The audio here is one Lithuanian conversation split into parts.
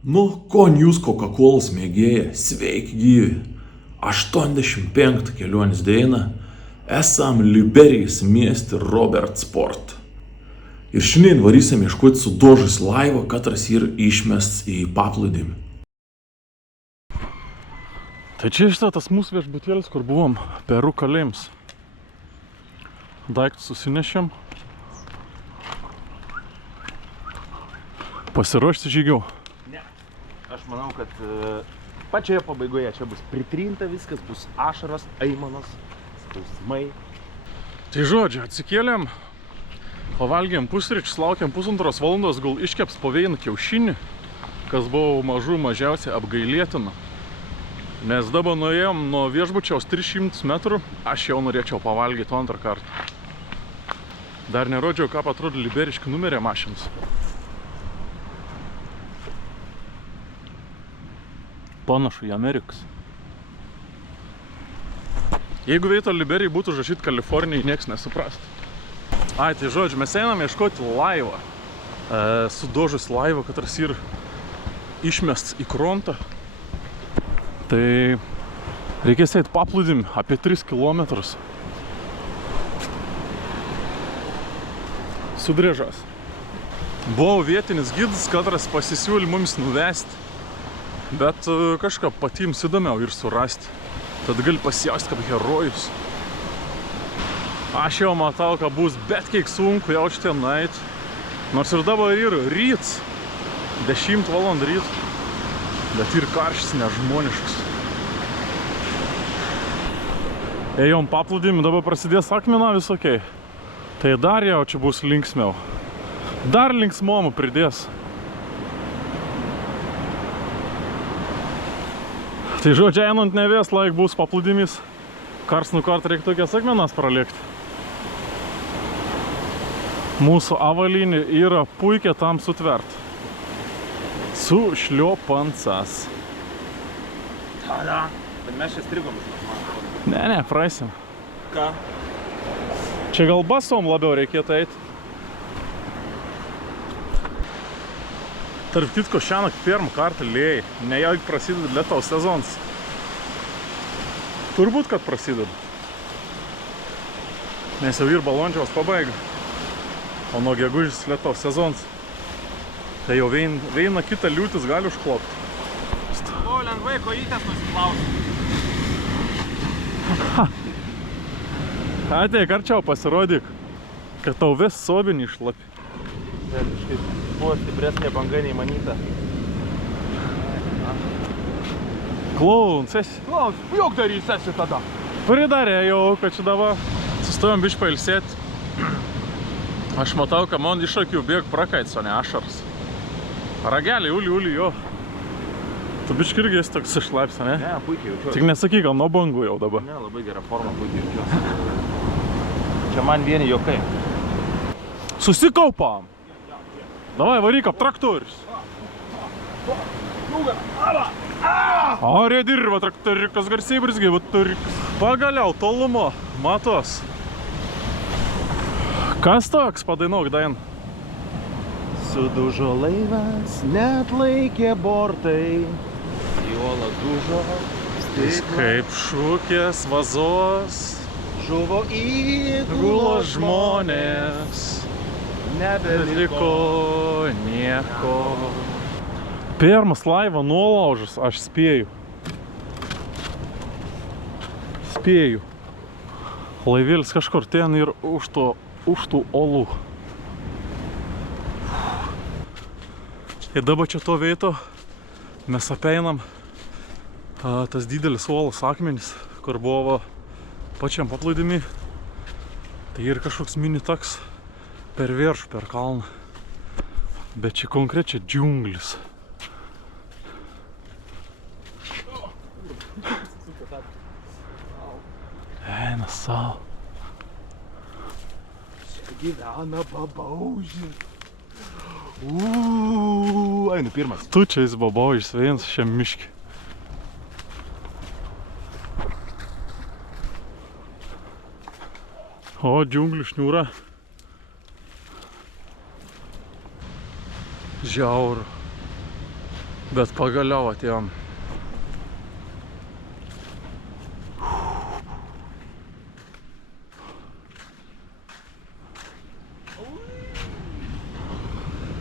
Nu, ko jūs Coca-Cola mėgėja, sveiki gyvi. 85 kelionės diena esam Liberijos mieste Robert Sport. Ir šiandien varysim ieškoti sudožus laivą, katras yra išmests į paplūdimį. Tai čia šitą tas mūsų viešbutėlis, kur buvom Peru kalėjims. Daiktus susinešėm. Pasiruošti žygiau. Ne. Aš manau, kad pačioje pabaigoje čia bus pritrinta viskas, bus ašaros, aimanos, skausmai. Tai žodžiu, atsikėlėm, pavalgėm pusryčius, laukiam 1,5 valandos, gal iškeps po vieną kiaušinį, kas buvo mažiausiai apgailėtina. Nes dabar nuėjom nuo viešbučiaus 300 metrų, aš jau norėčiau pavalgyti antrą kartą. Dar nerodžiau, ką atrodo liberiški numerė mašinas. Panašu į Amerikas. Jeigu vieto Liberijai būtų užrašyti Kalifornijai, nieks nesuprastų. Ai, tai žodžiu, mes einam ieškoti laivą. Sudožus laivą, katras yra išmests į krontą. Tai reikės eiti paplūdimį apie 3 kilometrus. Sudrėžas. Buvau vietinis gidas, katras pasisiūlė mums nuvesti. Bet kažką patims įdomiau ir surasti. Tad gali pasijausti kaip herojus. Aš jau matau, kad bus bet kiek sunku jau čia nueit. Nors ir dabar yra ryt, 10 valandų ryt. Bet ir karštis nežmoniškas. Ėjom paplūdimį, dabar prasidės akmena visokiai. Tai dar jau čia bus linksmiau. Dar linksmomų pridės. Tai žodžiu, einant nevės, laik bus paplūdimis. Kars nu kart reikia tokias akmenas pralikti. Mūsų avalynė yra puikiai tam sutvert. Sušliopancas. Tada. Bet mes čia strigom. Ne, praeisim. Ką? Čia gal basom labiau reikėtų eiti. Tarp kitko, šiąnakt pirmą kartą lėjai. Ne jau prasideda lietaus sezonas. Turbūt, kad prasideda. Nes jau ir balandžiaus pabaiga. O nuo gegužės lietaus sezonas. Tai jau vieną kitą liūtis gali užklopti. Buvo lengvai kojytės nusiplausti. Ateik, arčiau pasirodyk, kad tau vis sobinį išlapi. Kažkaip buvo stipresnė banga nei manyta. Klauns, esi? Klaus, jok darys esi tada. Pridarė jau, kad čia dabar sustojom biškį pailsėti. Aš matau, kad man iš akių bėg prakaits, o ne ašaras. Ragelį, uli, jo. Tu biškį irgi esi toks išlaips, ne? Ne, puikiai jaučiuosi. Tik nesakyk, gal nuo bangų jau dabar. Ne, labai gera forma, puikiai jaučiuosi. Čia man vieni jokai. Susikaupam! Davai, varyk ap traktorius. Arė dirba traktorikas, garsiai brizgiai, vaturikas. Pagaliau, tolumo, matos. Kas toks? Padainuok, Dain. Sudužo laivas, neatlaikė bortai. Jola dužo, stiklas. Kaip šūkės vazos. Žuvo įgula Gula žmonės. Nebeliko. Nieko. Pirmas laiva nuolaužas, aš spėju. Spėju. Laivėlis kažkur ten ir už tų olų. Ir dabar čia to vieto mes apeinam tas didelis uolos akmenis, kur buvo pačiam paplūdimy. Tai ir kažkoks mini taks per viršų, per kalną. Bet čia konkrečiai džiunglis. Eina savo. Čia gyvena babaužis. Einu pirmas. Tu čia jis babaužis vienas šiam miškį. O, džiunglių šniūra. Žiauru. Bet pagaliau atėjom.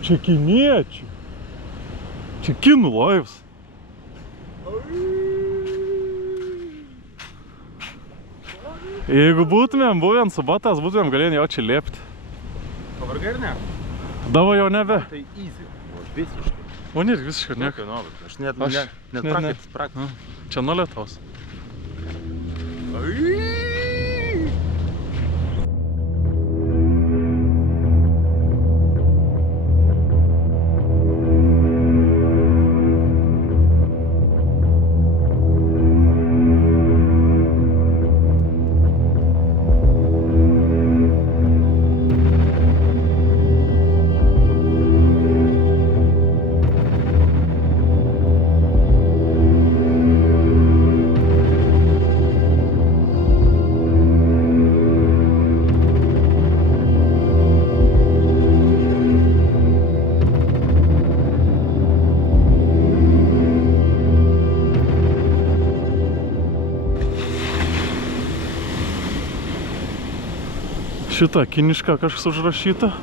Čia kiniečių. Čia kinų laivas. Jeigu būtumėm buvę ant subatas, būtumėm galėjom jau čia lėpti. Pavargai ar ne? Davo jau nebe. Tai easy. O visiškai. O net visiškai nieko. Aš net prakaitas. Čia nuo Lietuvos. Šitą kinišką kažkas užrašyta.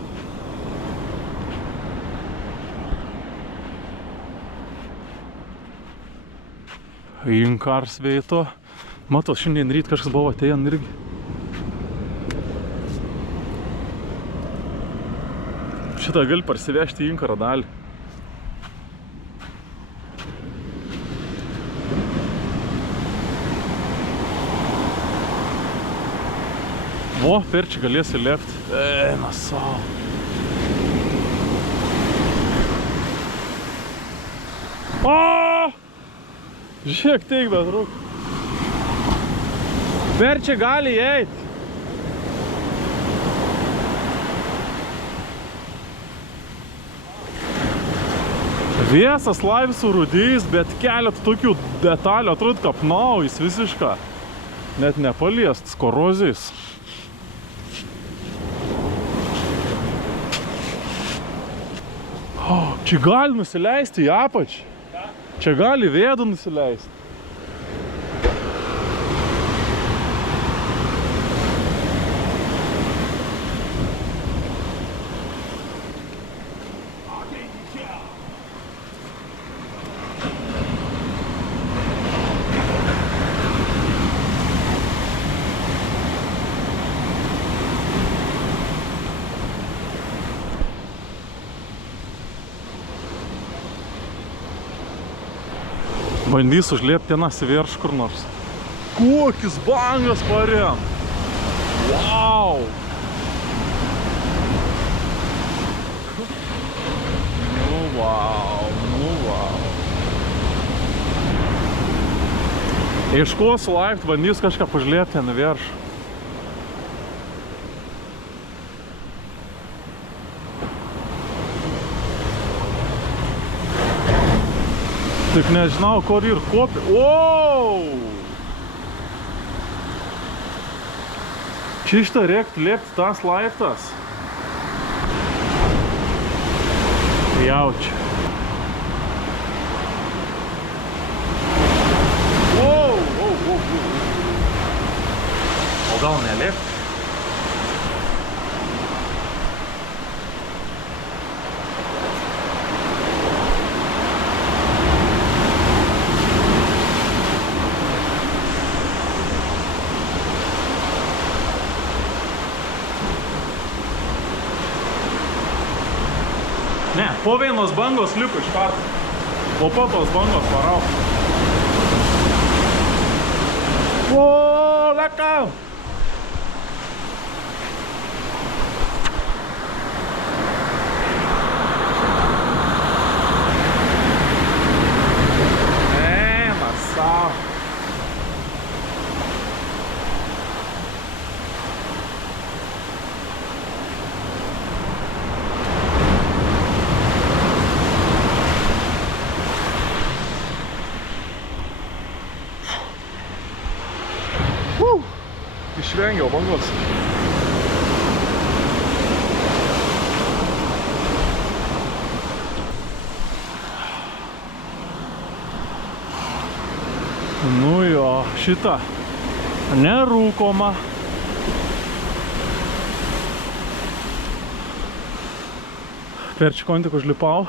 Inkars veito. Matos, šiandien ryt kažkas buvo atėjęs irgi. Šitą gali parsivežti į Inkaro dalį. O, per čia galėsi lėpti. Eina savo. O! Žiūrėk, teik, bet rūk. Per čia gali įeit. Viesas laivas su rūdys, bet keletą tokių detalių atrodo kapnaujais visišką. Net nepaliestas korozijais. Čia gali nusileisti į apačią. Čia gali vėdų nusileisti. Bandys užliepti vienas į virš kur nors. Kokis bangas parem! Wow! Nu wow, nu wow. Ieškos laift, bandys kažką užliepti ant virš. Tik nežinau, kur ir kopi. Wow! Čia šitą reiktų lėpti tas laiftas. Jaučia. Wow! O gal nelėpti? Ne, po vienos bangos lipu iš karto. O po tos bangos varau. O, lekam! Eina savo. Išvengiau bangos. šitą nerūkoma. Per Čikontį užlipau.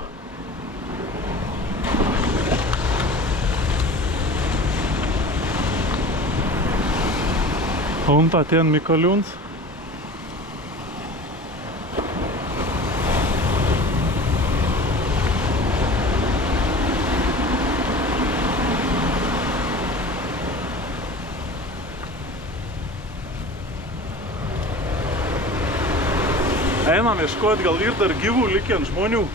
Unta ten Mikoliuns. Einam ieškoti, gal ir dar gyvų likiant žmonių.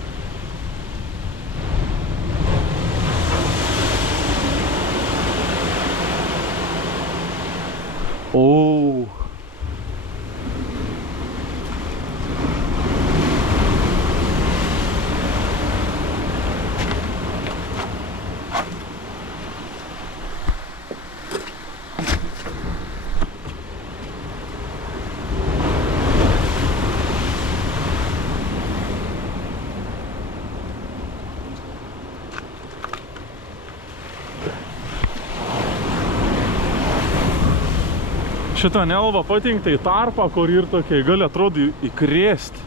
O. Šitą nelvą patinkta į tarpą, kur ir tokiai gali atrodo įkrėsti,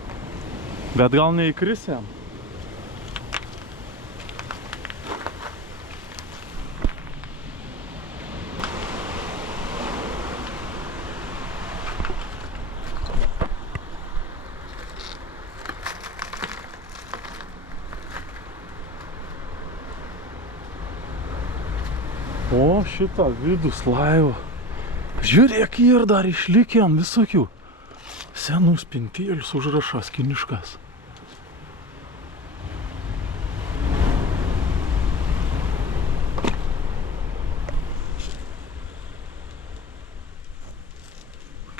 bet gal neįkris jam. O šitą vidus laivo. Žiūrėk, ir dar išlikė ant visokių senų spintėlius užrašas kiniškas.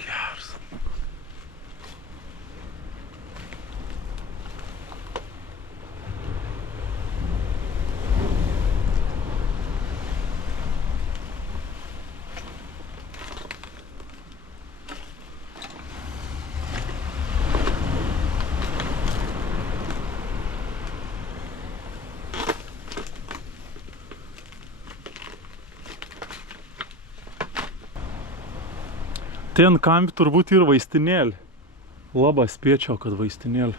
Geras. Ten kampi turbūt ir vaistinėlį. Labai spėčiau, kad vaistinėlį.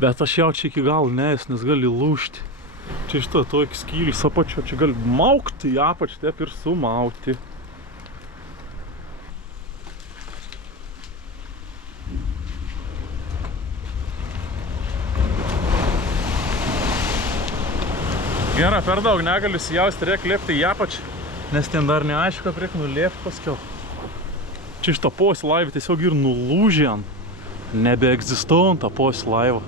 Bet aš jau čia iki galo neės, nes gali lūžti. Čia iš to tokį skylius apačio, čia gali maukti į apačį, taip ir sumauti. Gerai, per daug negaliu įsijausti, reikia lėpti į apačį. Nes ten dar neaišku, kad reikia nulėpti paskiau. Čia iš to posi laivą tiesiog ir nulūžė, nebeegzistuojant tą posi laivą.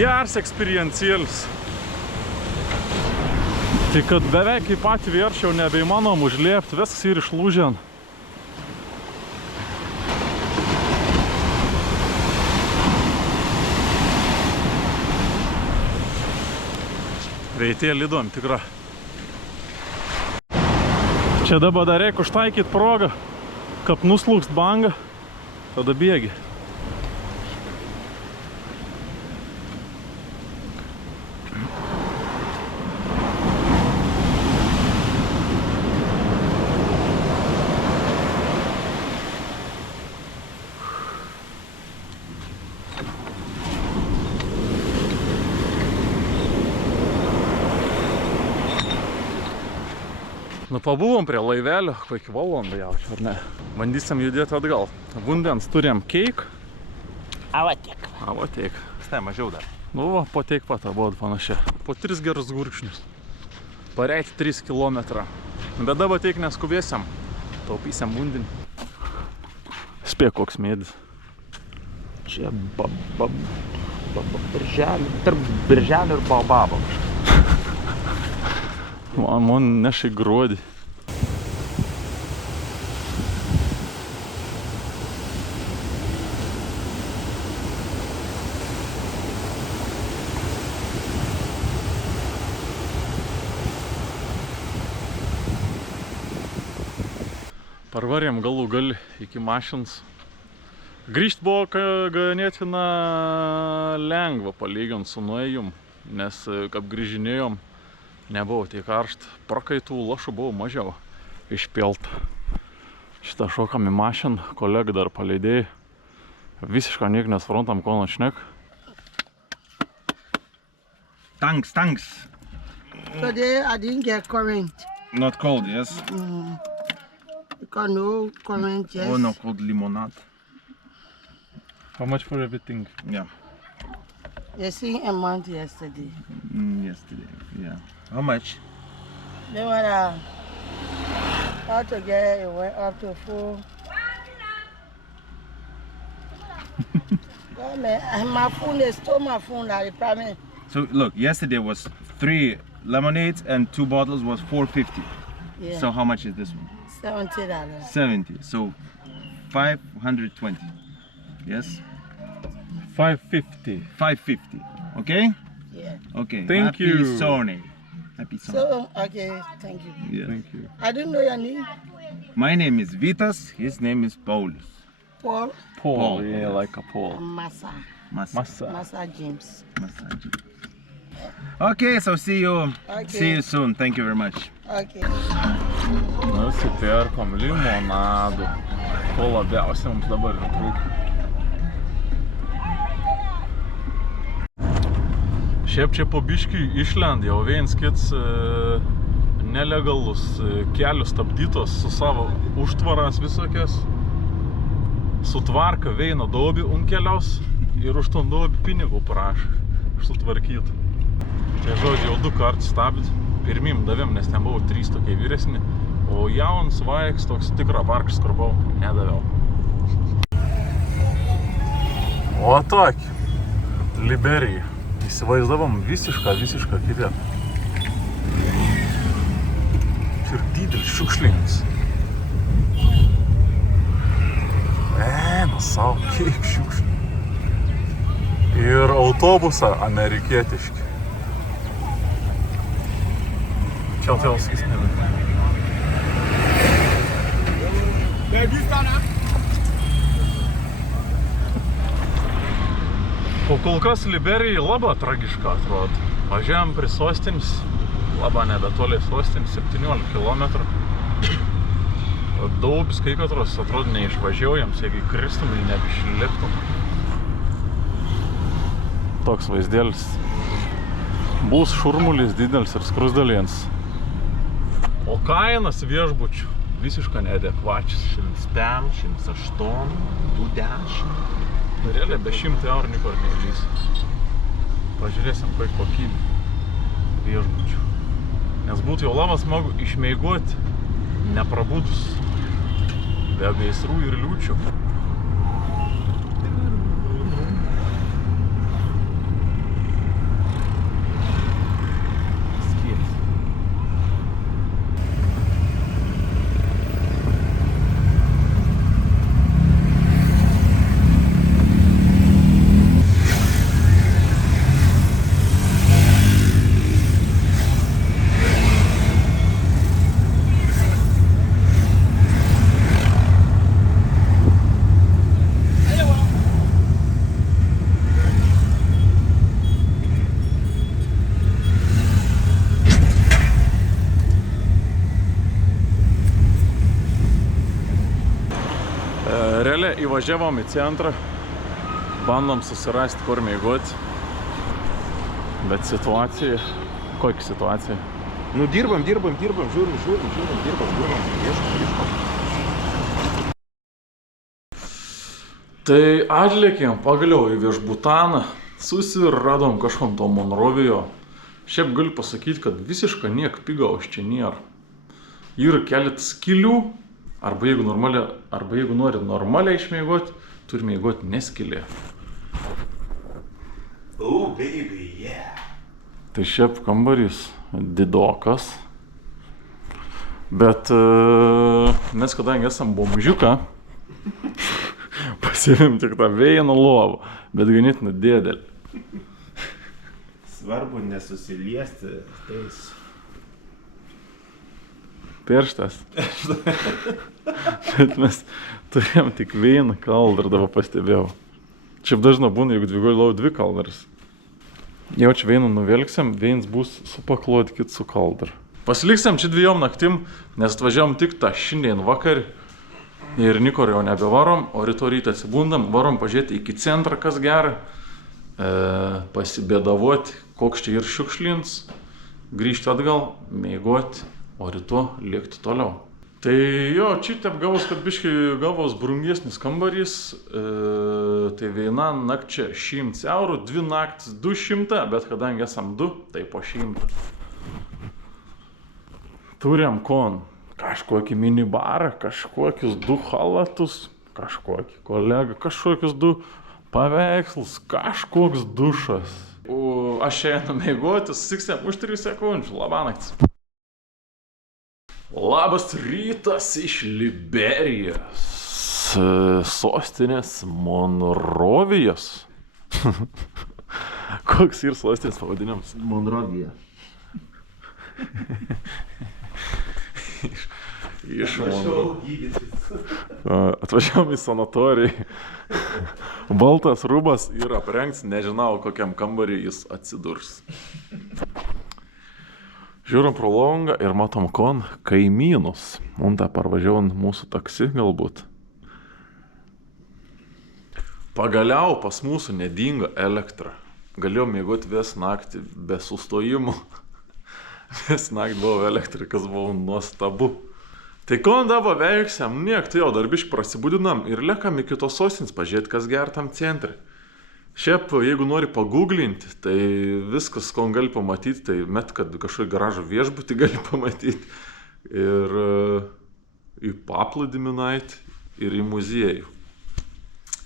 Geras eksperiencėlis. Tai kad beveik į patį viršų jau nebeįmanom užlėpti, viskas ir išlūžė. Veitėlį įdomi, tikra. Čia dabar dar reikia užtaikyti progą, kad nuslūgst banga, tada bėgi. Nu, pabuvom prie laivelio, kokį valandą jaučiu, ar ne? Bandysim judėti atgal. Vandens turėjom keik. Avatek. Avatek. Stai, mažiau dar. Nu, va, po teik pat buvo panašiai. Po 3 gerus gurkšnius. Pareiti 3 kilometrą. Bet dabar teik neskubėsim. Taupysim vandenį. Spėk, koks medis. Čia birželį. Tarp birželio ir baobabo. Man nešai gruodį. Parvarėm galų gali iki mašins. Grįžt buvo ganėtina lengva palyginti su nuėjum, nes kaip grįžinėjom, nebuvo tiek karšta, prakaitų lašų buvo mažiau išpilta. Šitą šokam į mašiną, kolega dar paleidėjai. Visiškai niek nesuprantam, ko našnek. Tanks. Today I didn't get current. Not cold, yes? Because no current, yes. Oh, no cold limonade. How much for everything? Yeah. You see a month yesterday. Yesterday, yeah. How much? Then when altogether it went up to 4. Oh man, my phone, they stole my phone at the apartment. So look, yesterday was 3 lemonades and 2 bottles was $4.50. Yeah. So how much is this one? $70. 70. So 520. Yes? 550. 550. Okay? Yeah. Okay. Thank you. Happy Sony. Happy Sony. So, okay, thank you. Yeah. Thank you. I didn't know your name. My name is Vitas. His name is Paulus. Paul Paul, yeah, like a Paul. Massa. Massa. Massa James. Massage. Okay, so see you. Okay. See you soon. Thank you very much. Okay. Nusipirkom limonadų. Ko labiausiai mums dabar ir trūko. Šiaip čia po biškį išlend jau viens kits nelegalus kelius stabdytos su savo užtvaras visokias. Sutvarka veina dobį unkeliaus ir už ton dobį pinigų prašo sutvarkyti. Tai žodžiu, jau 2 kartus stabdyti. Pirmim davėm, nes ten buvo 3 tokie vyresni, o jaunas vaiks toks tikra vargšas, kur buvau, nedaviau. O tokį, Liberija. Įsivaizdavom visišką kitę. Ir didelis šiukšlinis. Nu savo, kiek šiukšlių. Ir autobusą amerikietiški. Čia skis nebė. O kol kas Liberijai labai tragiška atrodo. Važiavam prie sostinės, labai nebetoliai sostinės, 17 km. Daubis kai katros atrodo neišvažiaujams, jeigu įkristum ir nebišliptum. Toks vaizdėlis. Bus šurmulis didelis ir skrusdėlėns. O kainas viešbučių visiškai neadekvačias. 105, 108, 210. Realiai be 100 eurų nikur neįlys. Pažiūrėsim, kaip kokybė viešbučių. Nes būtų jau labai smagu išmeigoti, neprabudus, be gaisrų ir liūčių. Realiai įvažiavom į centrą, bandom susirasti, kur miegoti. Bet situacija, kokia situacija? Nu dirbam, žiūrim, ieškom. Tai atlėkėm pagaliau į viešbutaną, susiradom kažkam to Monrovijo. Šiaip galiu pasakyti, kad visiškai niek pigaus čia nėra. Yra keletas skilių, arba jeigu nori normaliai išmiegoti, turi miegoti neskilė. Oh, baby, yeah. Tai šiaip kambarys didokas. Bet mes kadangi esam bomžiuką, pasiėmėm tik tą vieną lovą, bet ganėtinai didelį. Svarbu nesusiliesti tais. Pirštas. Bet mes turėjom tik vieną kaldarą, dabar pastebėjau. Šiaip dažnai būna, jeigu dviguoju lovų dvi kaldaras. Jau čia vieną nuvelgsim, vienas bus supakloti, kit su kaldaru. Pasiliksim čia 2 naktim, nes atvažiavom tik tą šiandien vakarį. Ir nikur jau nebevarom, o rytoj rytą atsibundam, varom pažiūrėti iki centrą, kas gera. Pasibėdavoti, koks čia ir šiukšlins, grįžti atgal, miegoti, o rytoj lėkti toliau. Tai jo, čia taip gavos, kad biškai gavos brungesnis kambarys, tai viena nakčia 100 eurų, 2 naktis 200, bet kadangi esam 2, tai po 100. Turėjom kon, kažkokį minibarą, kažkokius 2 halatus, kažkokį kolegą, kažkokius 2 paveikslus, kažkoks dušas. O aš einu miegoti, susitiksim už 3 sekundžių, labanaktis. Labas rytas iš Liberijos, sostinės Monrovijos. Koks ir sostinės pavadinimas? Monrovija. Atvažiavom į sanatoriją. Baltas rūbas ir aprengs, nežinau, kokiam kambarį jis atsidurs. Žiūrim pro langą ir matom kon kaimynus. Untą parvažiavom mūsų taksi galbūt. Pagaliau pas mūsų nedingo elektra. Galėjom miegoti vis naktį be sustojimų. Vis naktį buvo elektra, kas buvo nuostabu. Tai kon dabar veiksim, niek, tai jau darbiškai prasibudinam ir lekam į kitos sostins pažiūrėti, kas gera tam centre. Šiaip, jeigu nori paguglinti, tai viskas, ko gali pamatyti, tai met, kad kažkokį garažo viešbutį gali pamatyti. Ir į paplūdimį nueiti, ir į muziejų.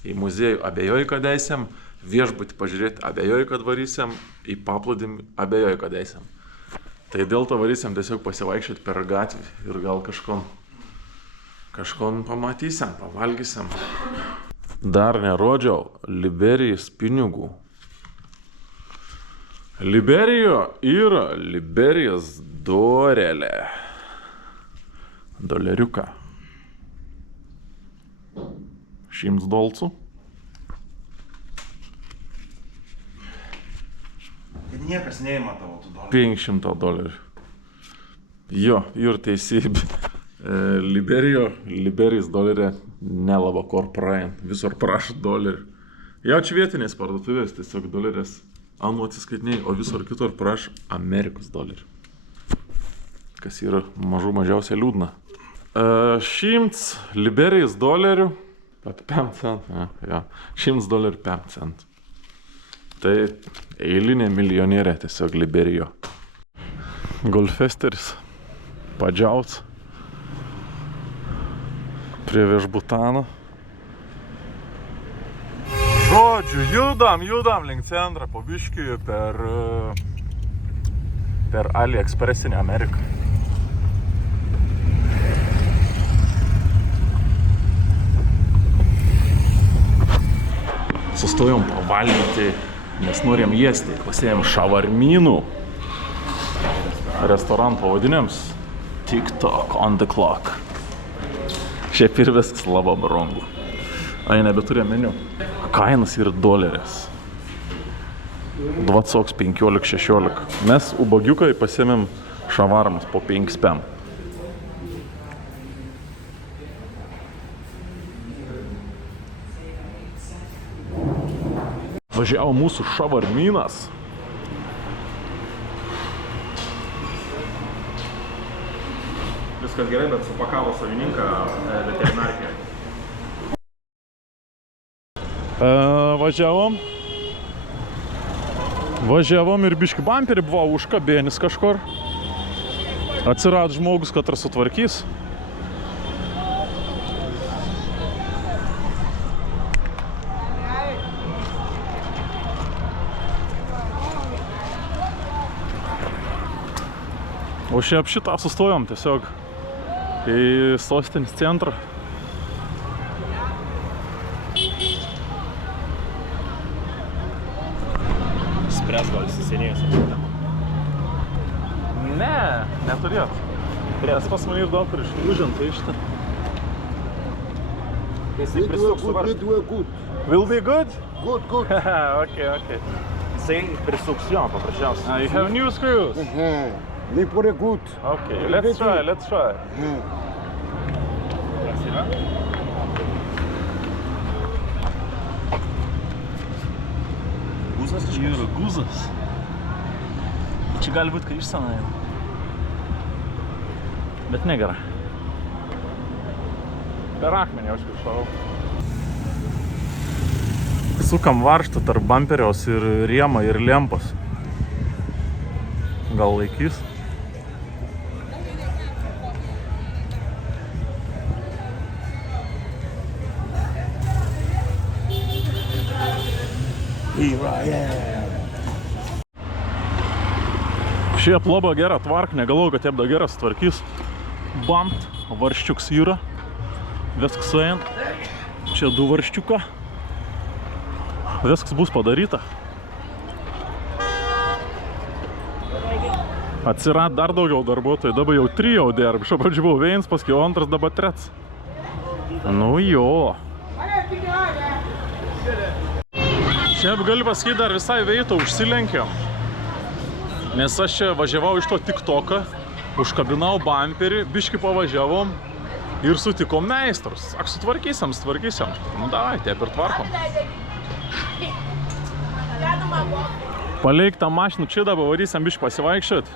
Į muziejų abejoju, kad eisim, viešbutį pažiūrėti abejoju, kad varysim, į paplūdimį abejoju, kad eisim. Tai dėl to varysim tiesiog pasivaikščioti per gatvį ir gal kažkon pamatysim, pavalgysim. Dar nerodžiau Liberijos pinigų. Liberijo yra Liberijos dolelė. Doleriuką. 100 dolcų. Kad niekas neima tavo tų dolerių. 500 dolerių. Jo, ir teisybė. Liberijos dolerė nelaba kur praein, visur prašo dolerių. Jau čia vietinės parduotuvės, tiesiog dolerės anu atsiskaitiniai, o visur kitur prašo Amerikos dolerių. Kas yra mažiausiai liūdna. 100 Liberijos dolerių, 5 centų, 100 dolerių 5 centų. Tai eilinė milijonierė tiesiog Liberijo. Golfesteris, padžiauts. Prie viešbutano. Žodžiu, judam link centrą, po biškį per AliExpressinę Ameriką. Sustojom pavalgyti, nes norim jesti. Pasėjom šavarmynų. Restoran pavadinims TikTok on the clock. Šiaip ir viskas labai brangu. Ai, nebeturėjom meniu. Kainas yra doleris. 20, 15, 16. Mes ubagiukai pasiėmėm šavarmas po 5 pem. Važiavo mūsų šavarmynas. Viskas gerai, bet supakavo savininką veterinarkę. Važiavom ir biški bamperį buvo užkabėnis kažkur. Atsirado žmogus, kad ir sutvarkys. O šiaip šitą sustojom tiesiog į sostinės centrą. Spręs gal įsisenėjusią problemą. Ne, neturėt. Nes pas mane ir daug prieš užžintai šitą. Jisai prisuks su varžtu. Will be good? Good, good. Okay. Jisai prisuks jo, paprasčiausiai. You have new screws? They put it good. Okay, let's try. Kas yra? Guzas kažkas? Yra guzas. Čia gali būti, kad išsena jau. Bet negerai. Per akmenį aš kažkau. Sukam varžtą tarp bamperiaus ir rėmą ir lempos. Gal laikys? Šiaip labai gerą tvarką, negalvoju, kad taip da geras tvarkys. Bamt, varščiuks yra. Viskas suėjant. Čia 2 varščiuką. Viskas bus padaryta. Atsirad dar daugiau darbuotojų, dabar jau 3 jau dirb. Iš pradžių buvo 1, paskui 2, dabar 3. Nu jo. Šiaip galiu pasakyti, dar visai veito užsilenkiam. Nes aš čia važiavau iš to TikToką, užkabinau bamperį, biškį pavažiavom ir sutikom meistrus. Ak, sutvarkysim. Nu davai, taip ir tvarkom. Paleik tą mašiną čia, dabar varysim biškį pasivaikščiot.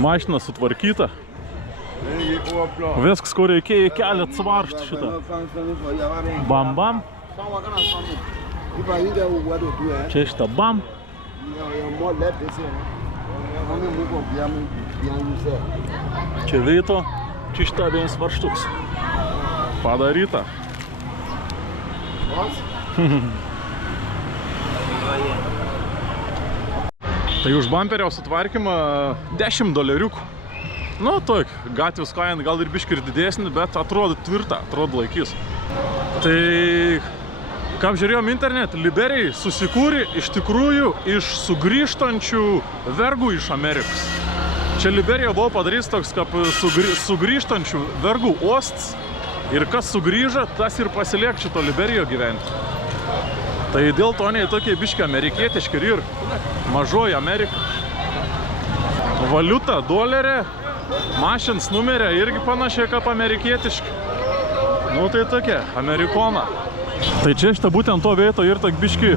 Mašina sutvarkyta. Viskas, ko reikėjo, keliat svarštą šitą. Bam. Čia šitą bam. Čia veito, čia šitą 1 varštuks. Padaryta. Tai už bamperio sutvarkymą $10. Nu, toik, gatvės kaina gal ir biškį ir didesnį, bet atrodo tvirta, atrodo laikys. Tai, kaip žiūrėjom internet, Liberijai susikūrė iš tikrųjų iš sugrįžtančių vergų iš Amerikos. Čia Liberija buvo padarys toks, kaip sugrįžtančių vergų uostas. Ir kas sugrįžo, tas ir pasiliek šito Liberijo gyventi. Tai dėl to ne tokie biški amerikietiški ir mažoji Amerika. Valiuta dolerė, mašins numerė irgi panašiai kaip amerikietiški. Nu tai tokia, amerikona. Tai čia šitą būtent to vieto ir tak biški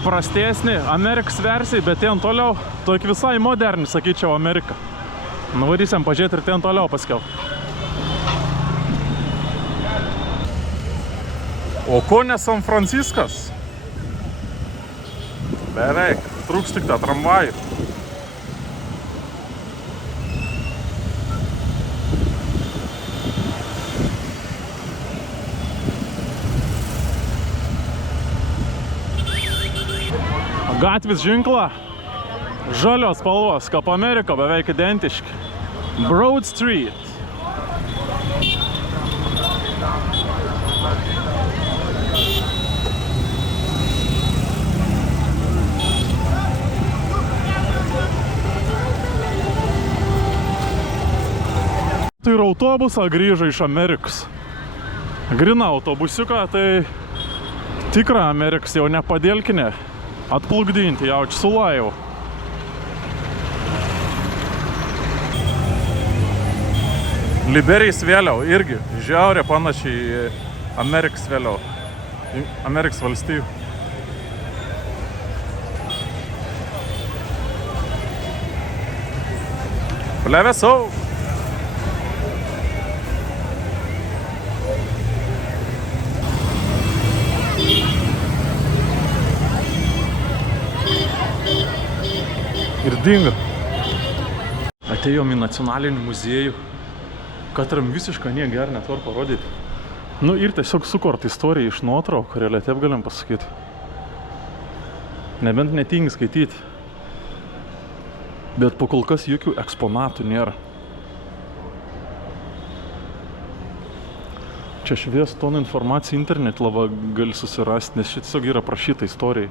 prastesnį Amerikos versijai, bet ten toliau tok visai moderni, sakyčiau, Amerika. Nuvarysim pažiūrėti ir ten toliau paskiau. O ko ne San Franciskas? Beveik, trūks tik tą tramvajų. Gatvės ženklą žalios spalvos, kaip Amerika, beveik identiški. Broad Street. Tai ir autobusą grįžo iš Amerikos. Grina autobusiuką, tai tikra Amerikos, jau ne padėlkinė. Atplukdinti jau čia su laivu. Liberijos vėliau irgi žiaurė panašiai Amerikos vėliau. Amerikos valstijų. Plevėsau. Ir dingo. Atėjom į nacionalinį muziejų. Katram visišką nie gerą netvar parodyti. Nu ir tiesiog sukurt istoriją iš nuotraukų, realiai taip galim pasakyti. Nebent netingi skaityti. Bet po kol kas jokių eksponatų nėra. Čia švies toną informaciją internet lava gali susirasti, nes šit tiesiog yra prašyta istorijai.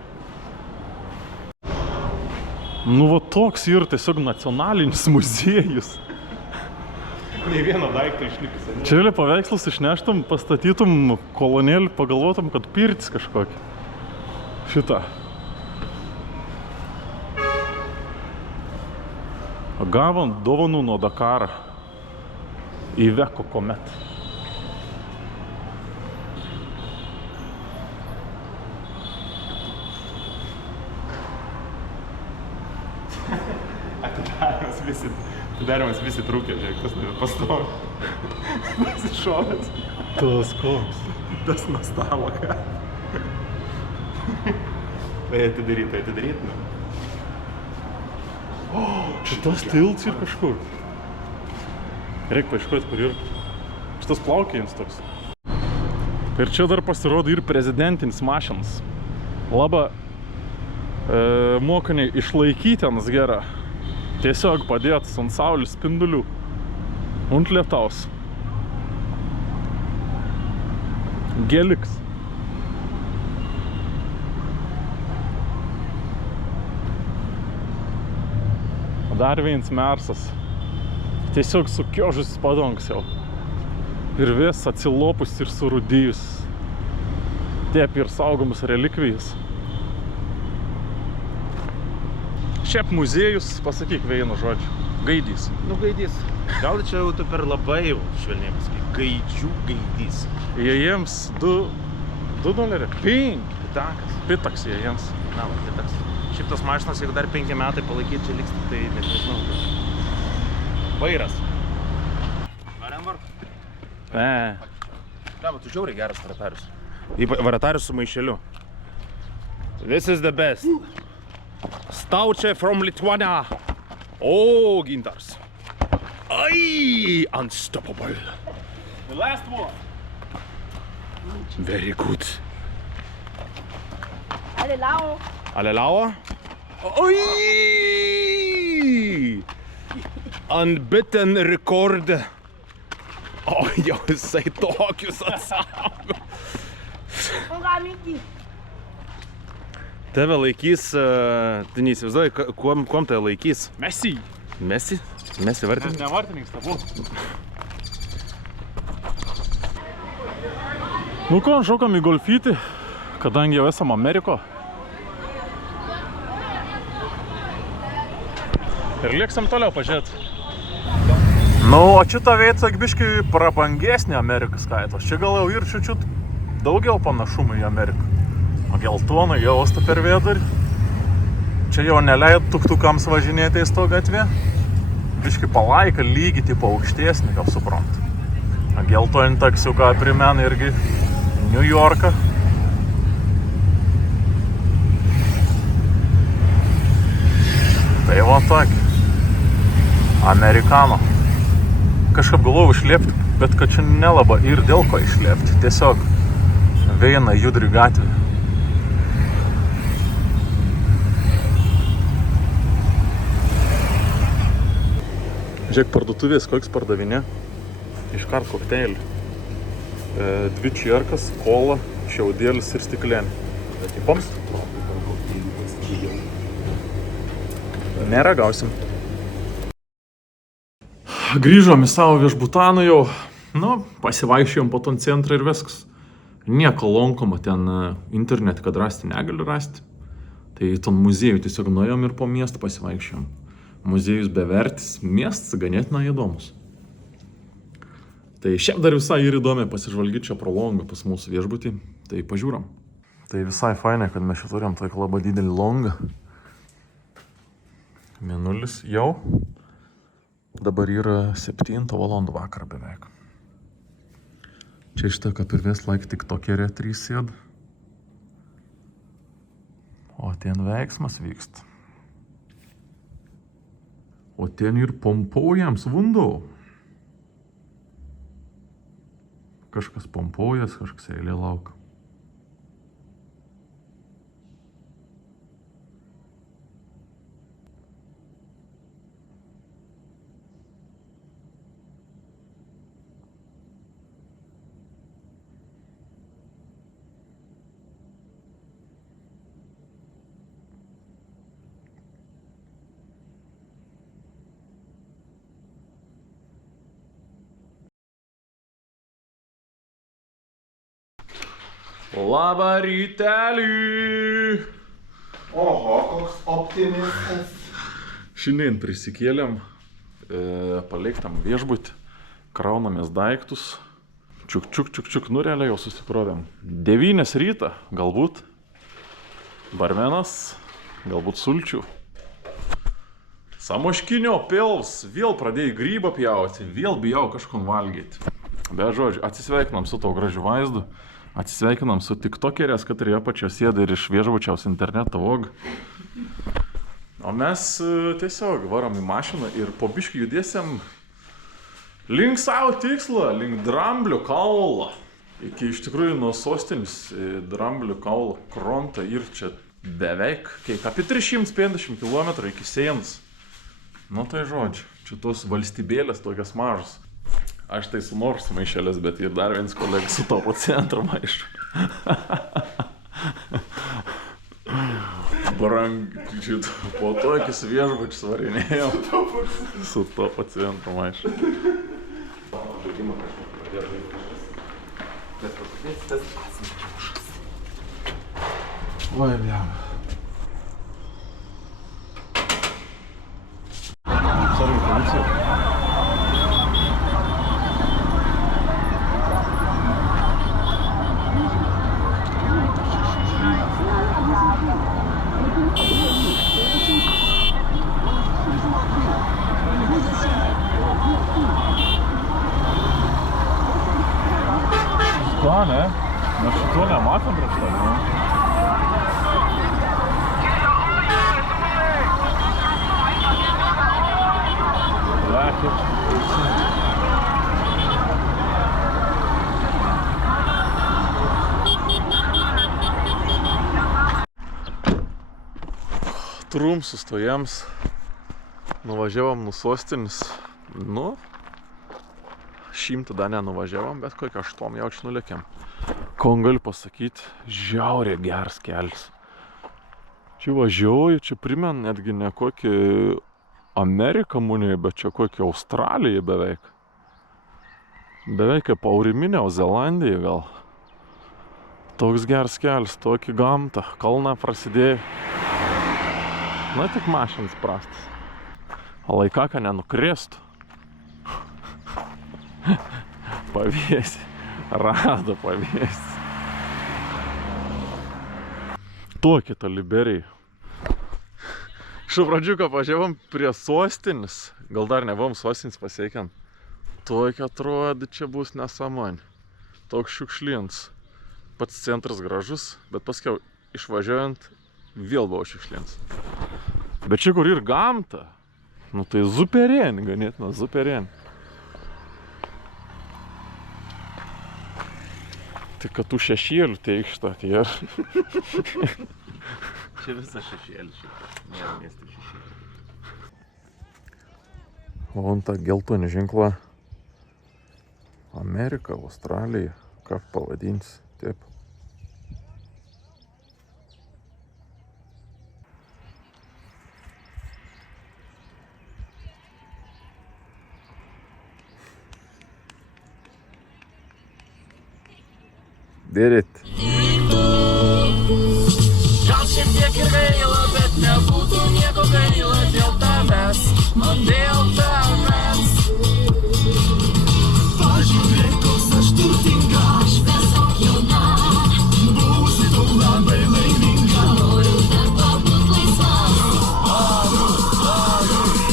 Nu va toks yra tiesiog nacionalinis muziejus. Nei vieno daikto išlikęs. Čia yra paveikslus išneštum, pastatytum kolonėlį, pagalvotum, kad pirtis kažkokį. Šitą. Gavom dovanų nuo Dakaro. Iveco Comet. Atidarymas visi trūkė, žiūrėk, tas pastovi. Pasišovęs. Tas koks. Tas nuo stalo, ką. Atidaryt. Šitas tilts ir kažkur. Reikia paieškoti, kur yra. Šitas plaukėjimas toks. Ir čia dar pasirodo ir prezidentinis mašinas. Laba mokiniai išlaikyti ant gerą. Tiesiog padėtas ant saulės spindulių. Ant lietaus. Geliks. Dar vienas Mersas. Tiesiog sukiožus padongs jau. Ir vis atsilopus ir surudijus. Taip ir saugomus relikvijas. Šiaip muziejus, pasakyk vienu žodžiu. Gaidys. Nu, gaidys. Gal čia jau tu per labai jau švelniai pasakyk. Gaidžių gaidys. Jiems 2 doleriai. 5. Pitaks jiems. Na, va, pitaks. Šiaip tos mašinas, jeigu dar 5 metai palaikyti, čia liks, tai net nežinau. Vairas. Varenvark. Na, va, tu žiauriai geras varatarius. Varatarius su maišeliu. This is the best. Staučia from Lithuania. O, gintars. Ai, unstoppable. The last one. Very good. Alelao. Alelauer. Oi! Unbeaten rekord. O, jau jisai tokius atsako. Tave laikys, tu neįsivaizduoji, kuom tave laikys? Messi. Messi? Messi vartininkas? Ne vartininkas, tabu. Nu ko, šokam į golfytį, kadangi jau esam Ameriko. Ir lieksim toliau pažiūrėti. Nu, o šitą vietą biškai prabangesnė Amerikos skaitos. Čia gal jau ir čiut daugiau panašumų į Ameriką. O geltona jausta per vidurį. Čia jau neleid tuktukams važinėtis to gatvė. Biškai palaika lygiai tipo aukštesnį, gal suprantu. O geltoni taksiuką primena irgi New Yorką. Tai va tokį. Amerikano. Kažkaip galvojau išlėpti, bet kad čia nelaba ir dėl ko išlėpti. Tiesiog viena judri gatvė. Žiūrėk, parduotuvės, koks pardavinė. Iškart kokteilį. 2 čierkas, kola, šiaudėlis ir stiklėnė. Tipams? Neragausim. Grįžom į savo viešbutaną jau. Nu, pasivaikščiojom po ton centrą ir viskas. Nieko lankoma, ten internete, kad rasti negali rasti. Tai ton muziejų tiesiog nuėjom ir po miestą pasivaikščiojom. Muziejus bevertis, miestas ganėtinai įdomus. Tai šiaip dar visai ir įdomiai pasižvalgyti čia pro longą pas mūsų viešbutį. Tai pažiūram. Tai visai fainai, kad mes čia turėjom tokį labai didelį longą. Mėnulis jau. Dabar yra 7 valandų vakar beveik. Čia šitą, kaip ir vis laik tiktokerė 3 sėd. O ten veiksmas vyksta. O ten ir pompuojams vundau. Kažkas pompuojas, kažkas eilė lauka. Labą rytelį! Oho, koks optimistas. Šiandien prisikėlėm, paliktam viešbutį, kraunamės daiktus. Čiuk, realiai jau susiprovėm. 9 rytą, galbūt barmenas, galbūt sulčių. Samoškinio pilvs, vėl pradėjai grybą pjauti, vėl bijau kažką valgyti. Be žodžiu, atsisveikinam su to gražiu vaizdu. Atsisveikinam su tiktokerės, kad ir jie pačios sėda ir iš viešbučiaus interneto vog. O mes tiesiog varom į mašiną ir po biškį judėsim link savo tikslo, link Dramblio kaulo. Iki iš tikrųjų nuo sostinės Dramblio kaulo kronto ir čia beveik apie 350 km iki sienos. Nu tai žodžiu, čia tos valstybėlės tokias mažas. Aš tai su nors maišelės, bet ir dar vienas kolegas su Topo centro maišu. Brangiai, po tokius viešbučius varinėjau su Topo centro maišu. Oi, bliam. Sorry, policija. Ką, ne? Mes šito nematom prieš tai, ne? Lekit. Trum sustojams. Nuvažiavom nuo sostinės. Nu, 100 dar nenuvažiavom, bet kokią 8 jaučių nulėkėm. Ko galiu pasakyti, žiauriai geras kelias. Čia važiuoju, čia primena netgi ne kokį Ameriką munį, bet čia kokį Australiją beveik. Beveik kaip Auriminė, Zelandija gal. Toks geras kelias, tokį gamtą, kalną prasidėjo. Na tik mašinas prastas. Laiką, ką nenukrėstų. Pavėsi. Rado pavėsi. Tokie to Liberiai. Iš pradžių, ką važiavom prie sostinės, gal dar nebuvom sostinės pasiekiant. Tokia atrodo, čia bus nesąmonė. Toks šiukšlins. Pats centras gražus, bet paskiau išvažiuojant vėl buvo šiukšlins. Bet čia kur ir gamta. Nu tai zuperien, ganėtina zuperien. Tik kad tų šešėlių teikšta, tai ir. Čia visą šešėlį šitą. Nėra miestai šešėlį. Von tą geltonį ženklą. Amerika, Australija, ką pavadins, taip. Did it. Gal šiek tiek ir gaila, bet nebūtų nieko gaila dėl tavęs, dėl tavęs. Pažiūrėk, koks aš turtinga, aš tiesiog jauna. Būsi tu labai laiminga, noriu dar pabūt laisva.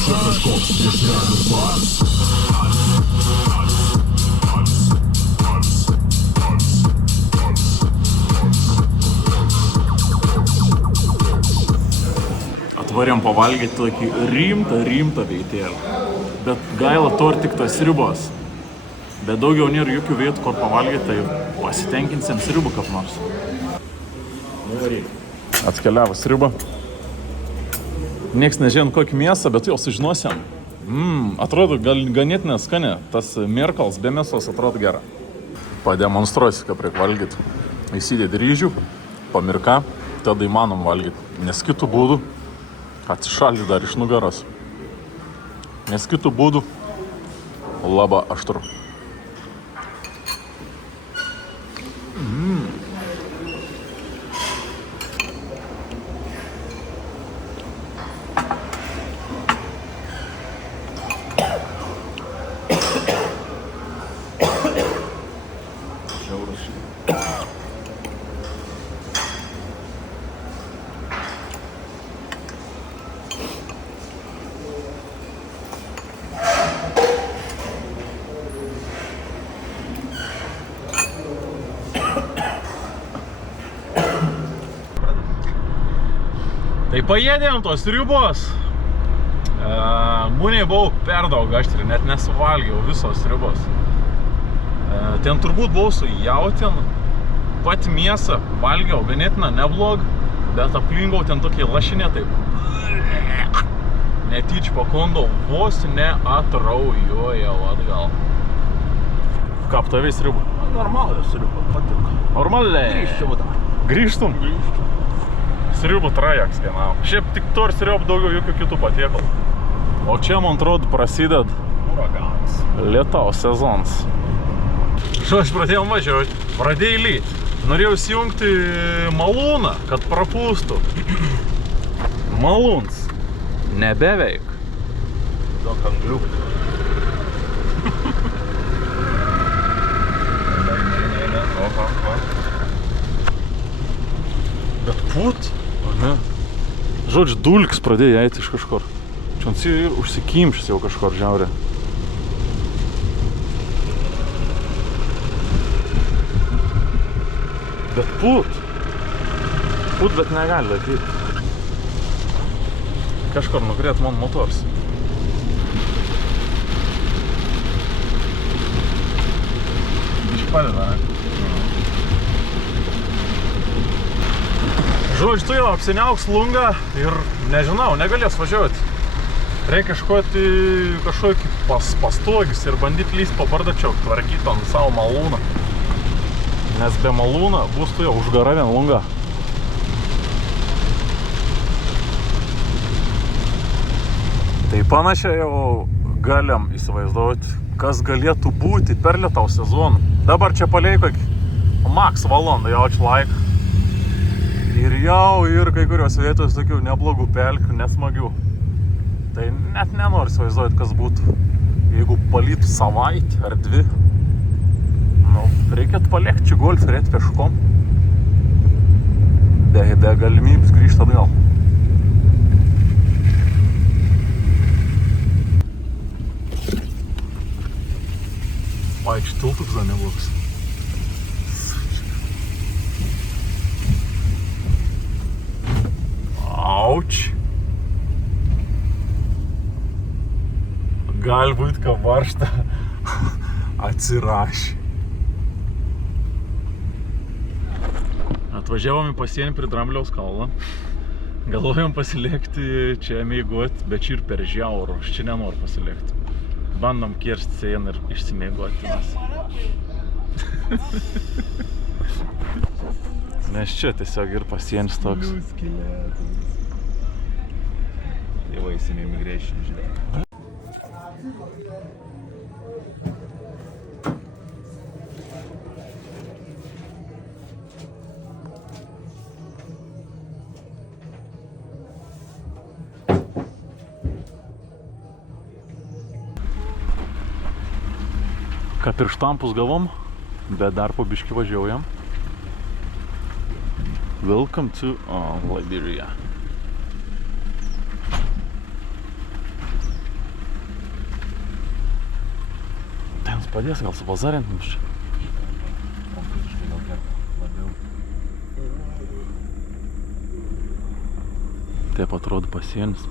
Čia kažkoks nežinau, Atvarėm pavalgyti tokį rimtą veitėlį. Bet gaila to ir tik tas sriubos. Bet daugiau nėra jokių vietų, kur pavalgyti, tai pasitenkinsim sriubą kaip nors. Atkeliavo sriubą. Niekas nežino kokį mėsą, bet jau sužinosim. Atrodo ganėtinai skani. Tas mirkals be mėsos atrodo gera. Pademonstruosiu, kaip reikia valgyti. Įsidėti ryžių, pamirka, tada įmanom valgyti. Nes kitų būdų atsišaldi dar iš nugaros. Nes kitų būdų labai aštru. Tai paėdėm tos sriubos. Mūniai buvau per daug aštri, net nesuvalgiau visos sriubos. Ten turbūt buvau su jautiena. Pati mėsą valgiau ganėtina neblog, bet aplinkau ten tokie lašinė taip. Netyčia pakondau, vos neatraujojau atgal. Ką aptavai sriubą? Normalė sriuba, patiko. Normaliai. Grįžtum? Sriubų trajaks skanavo. Šiaip tik to ir sriubų daugiau jokių kitų patiekalų. O čia, man atrodo, prasideda Uraganas. lietaus sezonas. Aš pradėjom važiuoti, pradėjai lyti. Norėjau įsijungti malūną, kad prapūstų. Malūns nebeveik. Daug anglių. Bet pūt, ar ne? Žodžiu, dulkis pradėjo eiti iš kažkur. Čia ir užsikimšęs jau kažkur žiaurė. Bet pūt, bet negali ateiti. Kažkur nukrėt man motors. Išpadeda, ne? Žodžiu, tu jau apsiniauks lungą ir nežinau, negalės važiuoti. Reikia kažkokį pastogis ir bandyti lyst po bardačiau, tvarkyti ant savo malūną. Nes be malūno bus tu jau užgara vien lunga. Tai panašiai jau galim įsivaizduoti, kas galėtų būti per lietaus sezoną. Dabar čia palei kokį maks valandą jaučiu laiką. Ir kai kurios vietos tokių neblogų pelkių, nesmagių. Tai net nenoriu įsivaizduoti, kas būtų, jeigu palytų savaitę ar dvi. Reikėtų palėkti čia golf ir eiti peškom. Be galimybės grįžti atgal. Ai, čia tiltuks dar neblogas. Auč. Galbūt, ką varštą atsirašė. Atvažiavom į pasienį prie Drambliaus kalną. Galvojom pasilėkti čia mėgoti, bet čia ir per žiaurų. Aš čia nenoriu pasilėkti. Bandom kirsti sieną ir išsimėgoti mes. Nes čia tiesiog ir pasienis toks. Jau eisim immigration, žinai. Kaip ir štampus gavom, bet dar po biškį važiaujam. Welcome to Liberia. Ten padės gal subazarint mums čia. Taip atrodo pasienis.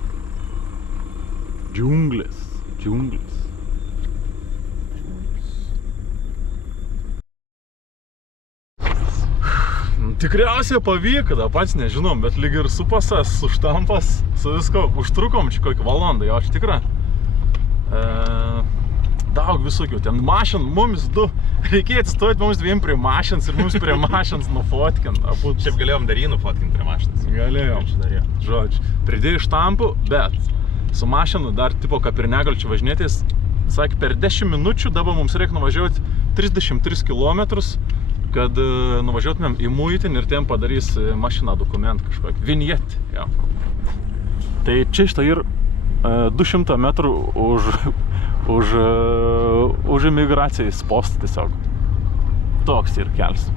Džiunglės. Tikriausiai pavyko, da pats nežinom, bet lyg ir su pasas, su štampas, su visko. Užtrukom čia kokį valandą, jo, aš tikra. Daug visokių, ten mašin, mums du. Reikėjo atsistoti mums dviem prie mašins ir mums prie mašins nufotkint. Šiaip galėjom dar jį nufotkint prie mašinas. Galėjom. Žodžiu, pridėjau štampų, bet su mašinu dar tipo kaip ir negal čia važinėtis. Sakė, per 10 minučių dabar mums reikia nuvažiuoti 33 kilometrus, kad nuvažiuotumėm į muitinį ir tiem padarys mašina dokument kažkokį. Vinjetį, jo. Tai čia štai ir 200 metrų už imigracijos postą tiesiog. Toks ir kels.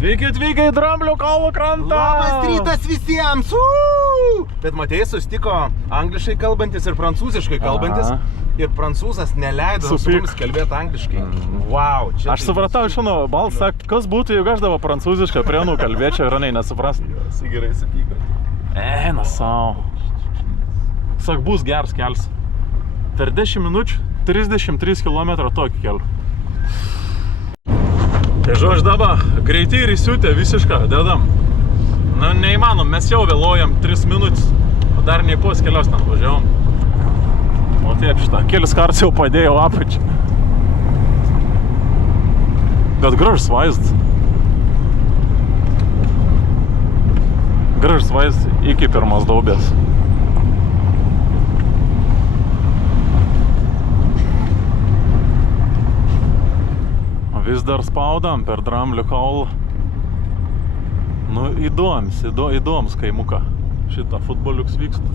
Sveiki atvykę į Dramblio kaulo krantą! Labas rytas visiems! Bet matei, susitiko angliškai kalbantis ir prancūziškai kalbantis. Ir prancūzas neleido su mums kalbėti angliškai. Wow, čia aš supratau iš šano balsą, kas būtų, jeigu aš dabar prancūzišką prienų kalbėčiau ir raniai nesuprast. Gerai supyko. Eina sau. Sak, bus geras kels. Per 10 minučių 33 km tokį kelią. Tai žodžiu dabar greitai ir įsiutę visišką dedam. Nu, neįmanom, mes jau vėluojam 3 minutės, o dar nei pos kelios nevažiavom. O taip šitą, kelis kartus jau padėjau apačią. Bet gražus vaizdas. Gražus vaizdas iki pirmos daubės. Vis dar spaudam per Dramblio kaulą. Nu, įdomus kaimuką. Šitą futboliuks vyksta.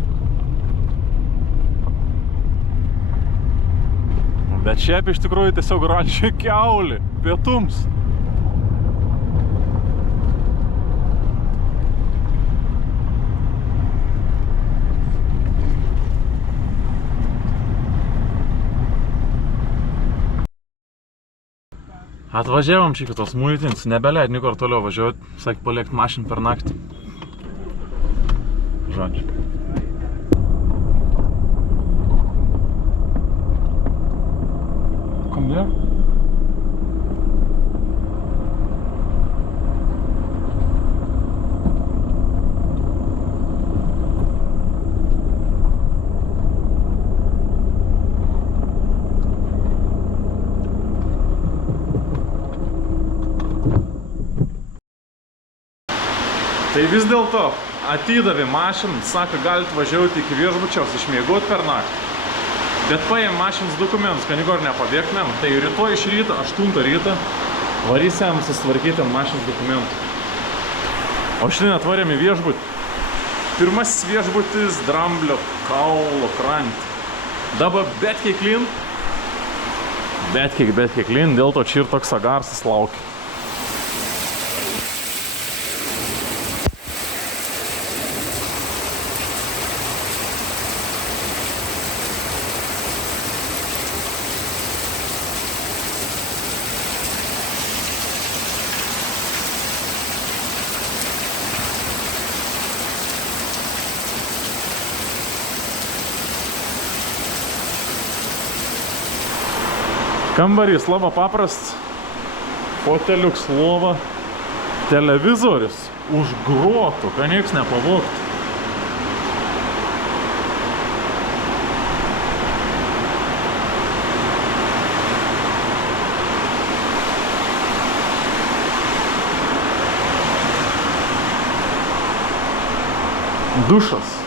Bet šiaip iš tikrųjų tiesiog rančio kiaulį, pietums. Atvažiavom čia kitos muitins, nebeleid nikur toliau važiuoti, sakė paliekt mašiną per naktį. Žodžiu. Kom der? Tai vis dėlto atidavė mašiną, sako, galit važiuoti iki viešbučiaus išmiegot per naktį. Bet paėm mašinos dokumentus, kad nikur nepabėgtumėm. Tai rytoj iš ryto, 8 ryto, varysim susitvarkyti mašinos dokumentus. O šiandien atvarėm į viešbutį. Pirmasis viešbutis Dramblio kaulo krantė. Dabar bet kiek lin. Bet kiek lin, dėl to čia ir toks agarsas laukia. Kambarys labai paprastas, foteliuks, lova, televizorius už grotų, kad nieks nepavogtų. Dušas.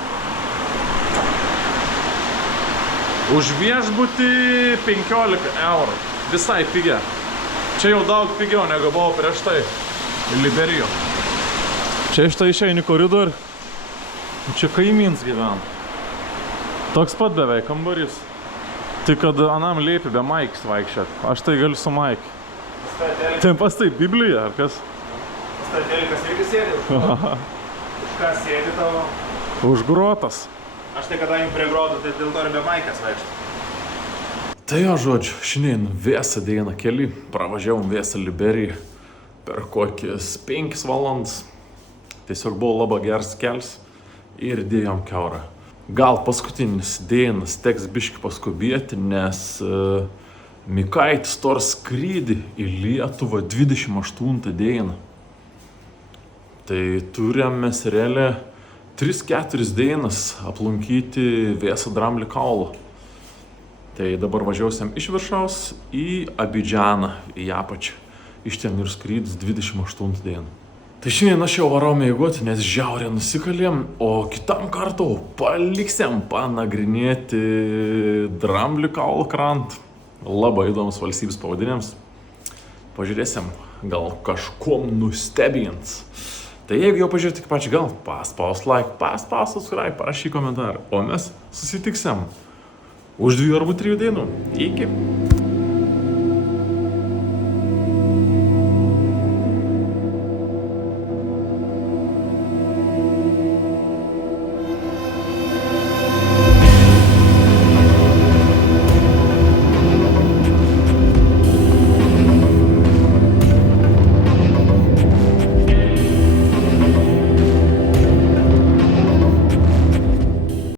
Už viešbutį 15 eurų. Visai pigia. Čia jau daug pigiau negu buvo prieš tai Liberijo. Čia iš tai išeini koridorių. Čia kaimyns gyvena. Toks pat beveik kambarys. Tik kad anam liepi be maikis vaikščiat. Aš tai galiu su maiki. Ten pas tai Biblija, ar kas? Pas tai telikas irgi sėdi? Už ką sėdi tavo? Už grotas. Aš tai kadangi prie grotų, tai dėl to ir be maikės vaikščiu. Tai jo žodžiu, šiandien vėsą dieną keli, pravažiavom vėsą Liberiją. per kokias 5 valandas. Tiesiog buvo labai geras kelias ir dėjom kiaurą. Gal paskutinis dienas teks biškį paskubėti, nes Mikaitis tor skrydį į Lietuvą 28 dieną. Tai turim mes realiai 3-4 dienas aplankyti visą Dramblį kaulą. Tai dabar važiuosim iš viršaus į Abidžaną, į apačią. Iš ten ir skrydis 28 dieną. Tai šiandien aš jau varau mėgoti, nes žiauriai nusikalėm, o kitam kartu paliksim panagrinėti Dramblį kaulą krantą. Labai įdomus valstybės pavadinimas. Pažiūrėsim, gal kažkuom nustebins. Tai jeigu jau pažiūrėti tik pačią, gal paspaus like, paspaus subscribe, parašyk komentarą. O mes susitiksim už 2 arba 3 dienų. Iki.